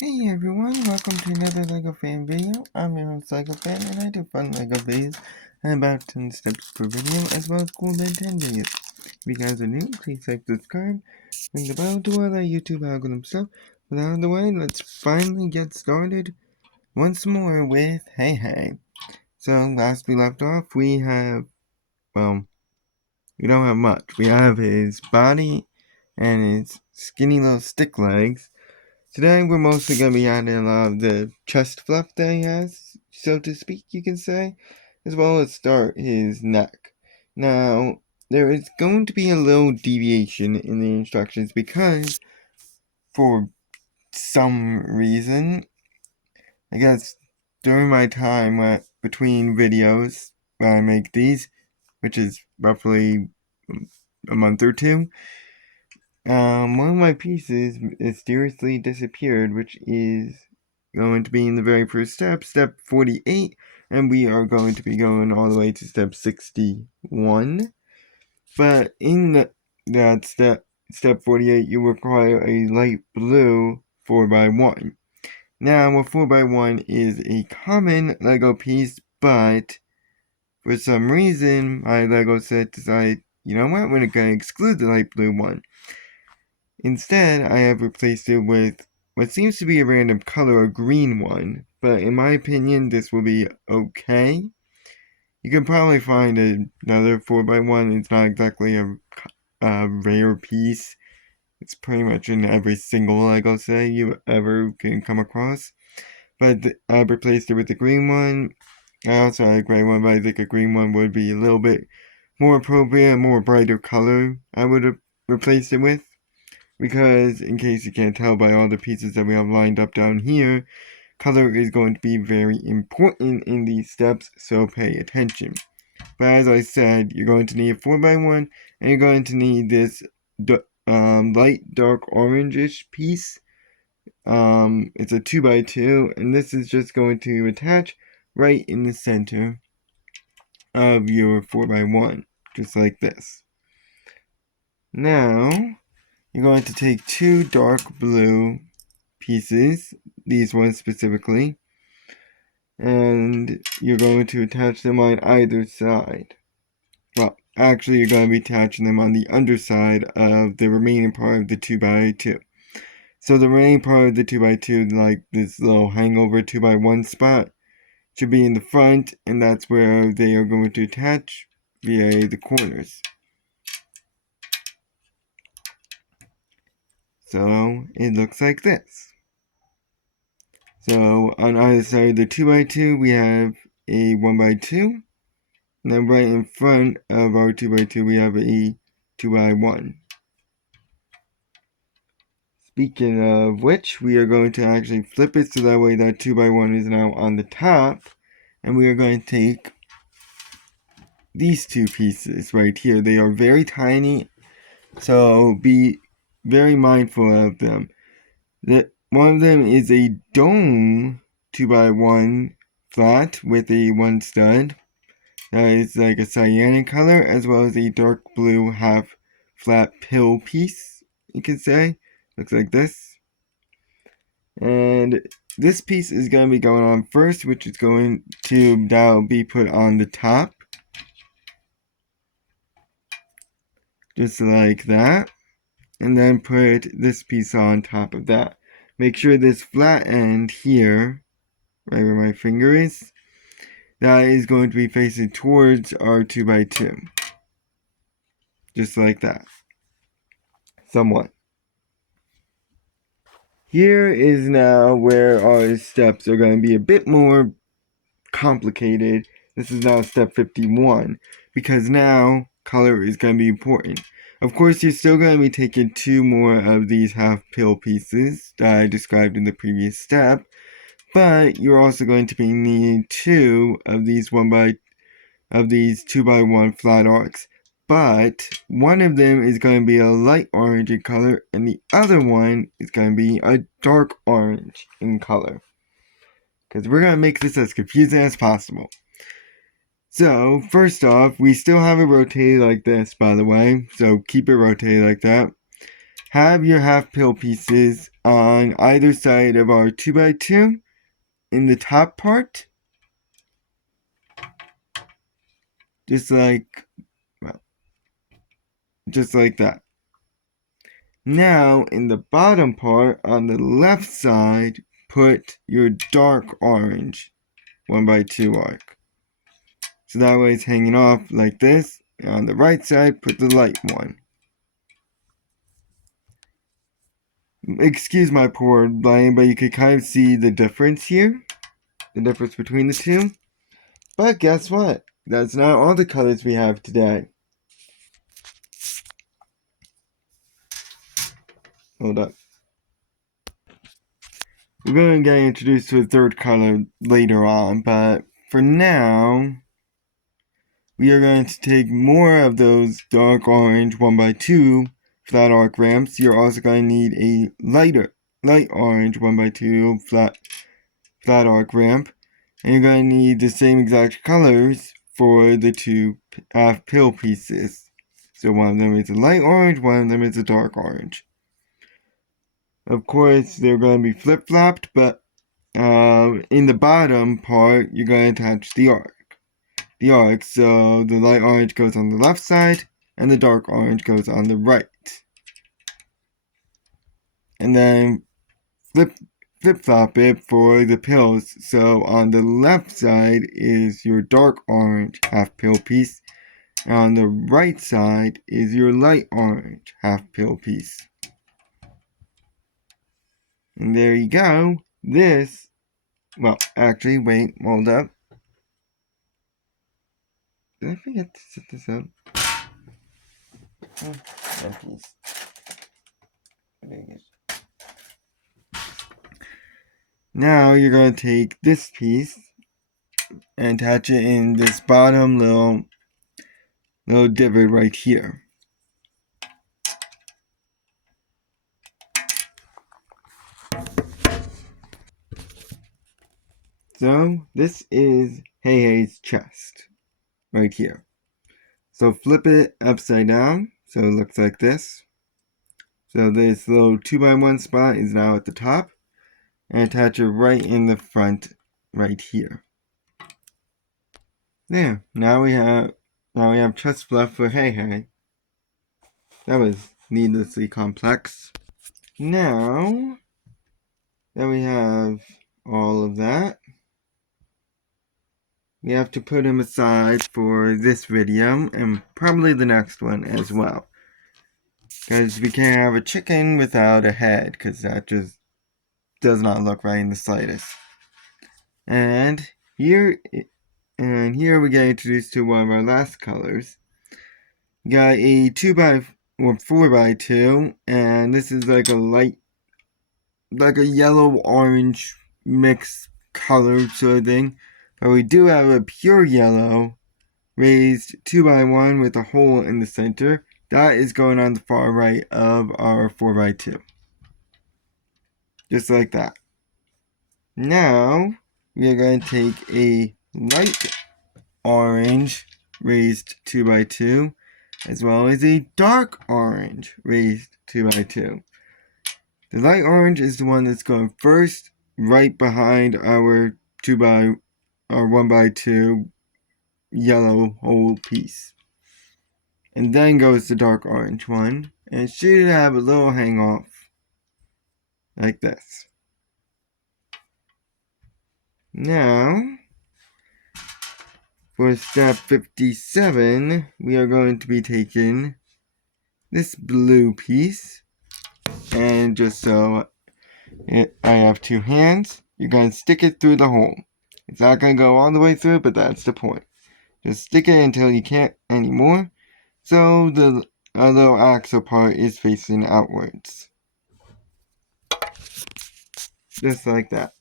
Hey everyone, welcome to another LEGO Fan video. I'm your host LEGO Fan and I do fun LEGO videos and about 10 steps per video as well as cool Ben 10 videos. If you guys are new, please like, subscribe, ring the bell, do all that YouTube algorithm stuff. But out of the way, let's finally get started once more with Hey Hey. So last we left off, we have, well, we don't have much. We have his body and his skinny little stick legs. Today we're mostly going to be adding a lot of the chest fluff that he has, so to speak, you can say, as well as start his neck. Now, there is going to be a little deviation in the instructions because, for some reason, I guess during my time between videos when I make these, which is roughly a month or two, one of my pieces mysteriously disappeared, which is going to be in the very first step, step 48, and we are going to be going all the way to step 61. But in that step 48, you require a light blue 4x1. Now, a 4x1 is a common LEGO piece, but for some reason, my LEGO set decided, you know what, we're going to exclude the light blue one. Instead, I have replaced it with what seems to be a random color, a green one, but in my opinion, this will be okay. You can probably find another 4x1. It's not exactly a rare piece. It's pretty much in every single LEGO set you ever can come across. But I've replaced it with the green one. I also had a gray one, but I think a green one would be a little bit more appropriate, a more brighter color I would have replaced it with. Because, in case you can't tell by all the pieces that we have lined up down here, color is going to be very important in these steps, so pay attention. But as I said, you're going to need a 4x1, and you're going to need this light dark orangish piece. It's a 2x2, and this is just going to attach right in the center of your 4x1, just like this. Now, you're going to take two dark blue pieces, these ones specifically, and you're going to attach them on either side. Well, actually you're going to be attaching them on the underside of the remaining part of the 2x2. So the remaining part of the 2x2, like this little hangover 2x1 spot, should be in the front, and that's where they are going to attach via the corners. So it looks like this. So on either side of the 2x2, we have a 1x2. And then right in front of our 2x2, we have a 2x1. Speaking of which, we are going to actually flip it so that way that 2x1 is now on the top. And we are going to take these two pieces right here. They are very tiny, so be very mindful of them. One of them is a dome 2x1 flat with a 1 stud. That is like a cyan color, as well as a dark blue half flat pill piece, you could say. Looks like this. And this piece is going to be going on first, which is going to now be put on the top. Just like that. And then put this piece on top of that. Make sure this flat end here, right where my finger is, that is going to be facing towards our 2x2. Just like that. Somewhat. Here is now where our steps are going to be a bit more complicated. This is now step 51, because now color is going to be important. Of course, you're still going to be taking two more of these half pill pieces that I described in the previous step, but you're also going to be needing two of these 2x1 flat arcs. But one of them is going to be a light orange in color, and the other one is going to be a dark orange in color. Because we're going to make this as confusing as possible. So, first off, we still have it rotated like this, by the way. So, keep it rotated like that. Have your half pill pieces on either side of our 2x2 in the top part. Just like that. Now, in the bottom part, on the left side, put your dark orange 1x2 arc. So that way it's hanging off like this. And on the right side, put the light one. Excuse my poor lighting, but you can kind of see the difference here. The difference between the two. But guess what? That's not all the colors we have today. Hold up. We're going to get introduced to a third color later on, but for now, we are going to take more of those dark orange 1x2 flat arc ramps. You're also going to need a light orange 1x2 flat arc ramp. And you're going to need the same exact colors for the two half pill pieces. So one of them is a light orange, one of them is a dark orange. Of course, they're going to be flip-flopped, but in the bottom part, you're going to attach the arc. So the light orange goes on the left side, and the dark orange goes on the right. And then flip-flop it for the pills. So on the left side is your dark orange half pill piece, and on the right side is your light orange half pill piece. And there you go. Actually, wait, hold up. Did I forget to set this up? That piece. Now you're going to take this piece and attach it in this bottom little divot right here. So this is Hey Hey's chest right here. So flip it upside down so it looks like this. So this little 2x1 spot is now at the top, and attach it right in the front right here. There. Now we have chest fluff for Hey Hey. That was needlessly complex. Now that we have all of that, we have to put him aside for this video and probably the next one as well. Because we can't have a chicken without a head, because that just does not look right in the slightest. And here we get introduced to one of our last colors. We got a 4x2, and this is like a yellow orange mixed color sort of thing. But we do have a pure yellow raised 2x1 with a hole in the center. That is going on the far right of our 4x2. Just like that. Now, we are going to take a light orange raised 2x2, as well as a dark orange raised 2x2. The light orange is the one that's going first, right behind our 1x2 yellow hole piece. And then goes the dark orange one, and it should have a little hang off like this. Now, for step 57, we are going to be taking this blue piece, and just so I have two hands, you're going to stick it through the hole. It's not going to go all the way through, but that's the point. Just stick it until you can't anymore, so the little axle part is facing outwards. Just like that.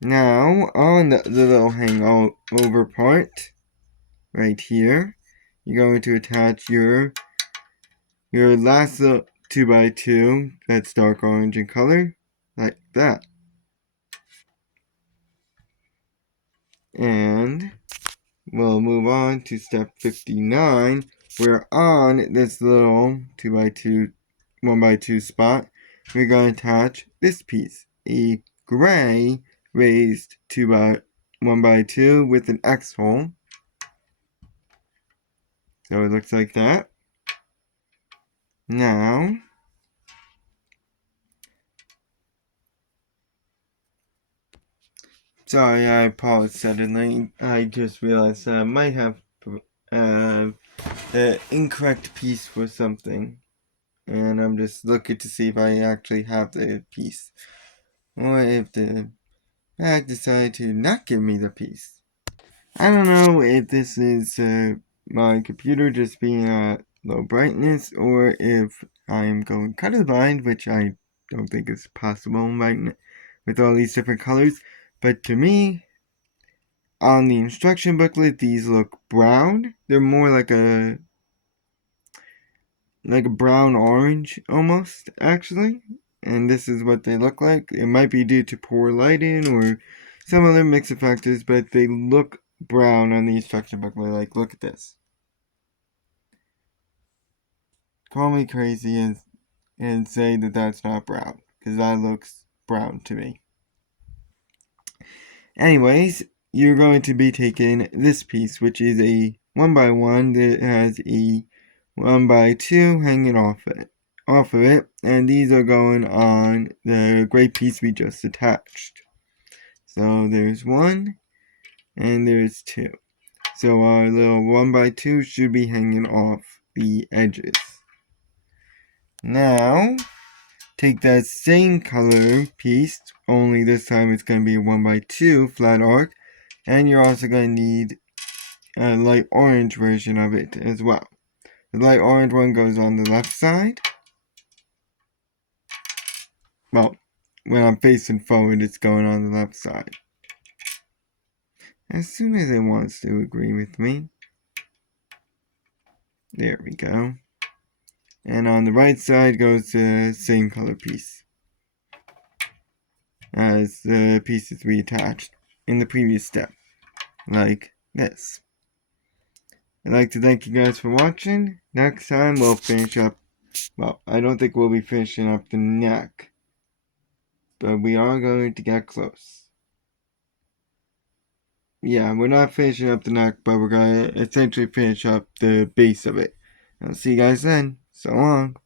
Now, on the little hangover part, right here, you're going to attach your last 2x2 that's dark orange in color, like that. And we'll move on to step 59. We're on this little 1x2 spot. we're going to attach this piece, a gray raised 1x2 with an X hole. So it looks like that. Now, sorry, I paused suddenly. I just realized I might have the incorrect piece for something. And I'm just looking to see if I actually have the piece. Or if the bag decided to not give me the piece. I don't know if this is my computer just being at low brightness, or if I'm going colorblind, which I don't think is possible right now with all these different colors. But to me, on the instruction booklet, these look brown. They're more like a brown orange almost, actually. And this is what they look like. It might be due to poor lighting or some other mix of factors, but they look brown on the instruction booklet. Like, look at this. Call me crazy and say that that's not brown, because that looks brown to me. Anyways, you're going to be taking this piece, which is a 1x1 that has a 1x2 hanging off of it, and these are going on the gray piece we just attached. So there's one, and there's two. So our little 1x2 should be hanging off the edges. Now, take that same color piece, only this time it's going to be a 1x2 flat arc, and you're also going to need a light orange version of it as well. The light orange one goes on the left side. Well, when I'm facing forward, it's going on the left side. As soon as it wants to agree with me. There we go. And on the right side goes the same color piece as the pieces we attached in the previous step, like this. I'd like to thank you guys for watching. Next time we'll finish up, well, I don't think we'll be finishing up the neck, but we are going to get close. Yeah, we're not finishing up the neck, but we're going to essentially finish up the base of it. I'll see you guys then. So long.